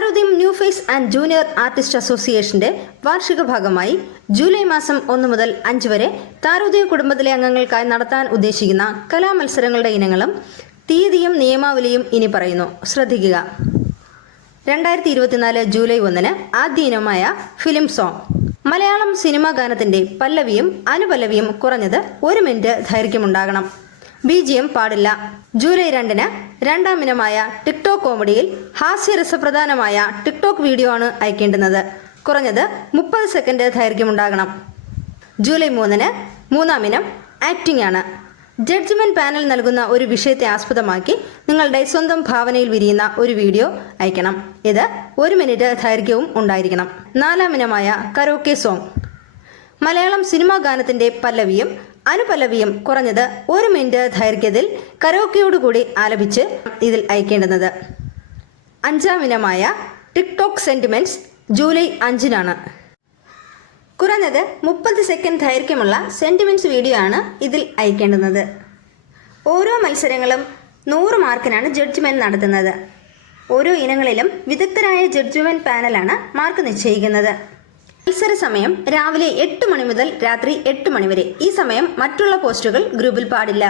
താരോദയം new face and junior artist അസോസിയേഷന്റെ വാർഷിക ഭാഗമായി ജൂലൈ മാസം 1 മുതൽ 5 വരെ താരോദയം കുടുംബത്തിലെ അംഗങ്ങൾക്കായി നടത്താൻ ഉദ്ദേശിക്കുന്ന കലാമത്സരങ്ങളുടെ ഇനങ്ങളും തീയതിയും നിയമാവലിയും ഇനി പറയുന്നു. ശ്രദ്ധിക്കുക. 2024 ജൂലൈ 1 ആദ്യ ഇനമായ ഫിലിം സോങ്. മലയാളം സിനിമാ ഗാനത്തിന്റെ പല്ലവിയും അനുപല്ലവിയും കുറഞ്ഞത് 1 മിനിറ്റ് ദൈർഘ്യമുണ്ടാകണം. BGM പാടില്ല. ജൂലൈ 2 രണ്ടാം ഇനമായ ടിക്ടോക്ക് കോമഡിയിൽ ഹാസ്യരസപ്രധാനമായ ടിക്ടോക്ക് വീഡിയോ ആണ് അയക്കേണ്ടുന്നത്. കുറഞ്ഞത് 30 സെക്കൻഡ് ദൈർഘ്യമുണ്ടാകണം. ജൂലൈ 3 മൂന്നാം ഇനം ആക്ടിംഗ് ആണ്. ജഡ്ജ്മെന്റ് പാനൽ നൽകുന്ന ഒരു വിഷയത്തെ ആസ്പദമാക്കി നിങ്ങളുടെ സ്വന്തം ഭാവനയിൽ വിരിയുന്ന ഒരു വീഡിയോ അയക്കണം. ഇത് 1 മിനിറ്റ് ദൈർഘ്യവും ഉണ്ടായിരിക്കണം. നാലാം ഇനമായ കരോക്കെ സോങ്. മലയാളം സിനിമാ ഗാനത്തിന്റെ പല്ലവിയും അനുപല്ലവിയും കുറഞ്ഞത് 1 മിനിറ്റ് ദൈർഘ്യത്തിൽ കരോക്കെയോടുകൂടി ആലപിച്ച് ഇതിൽ അയക്കേണ്ടുന്നത്. അഞ്ചാം ഇനമായ ടിക്ടോക്ക് സെന്റിമെന്റ്സ് ജൂലൈ 5 കുറഞ്ഞത് 30 സെക്കൻഡ് ദൈർഘ്യമുള്ള സെന്റിമെന്റ്സ് വീഡിയോ ആണ് ഇതിൽ അയക്കേണ്ടുന്നത്. ഓരോ മത്സരങ്ങളും 100 മാർക്കിനാണ് ജഡ്ജ്മെന്റ് നടത്തുന്നത്. ഓരോ ഇനങ്ങളിലും വിദഗ്ധരായ ജഡ്ജ്മെന്റ് പാനലാണ് മാർക്ക് നിശ്ചയിക്കുന്നത്. മത്സര സമയം രാവിലെ 8 മണി മുതൽ രാത്രി 8 മണി വരെ. ഈ സമയം മറ്റുള്ള പോസ്റ്റുകൾ ഗ്രൂപ്പിൽ പാടില്ല.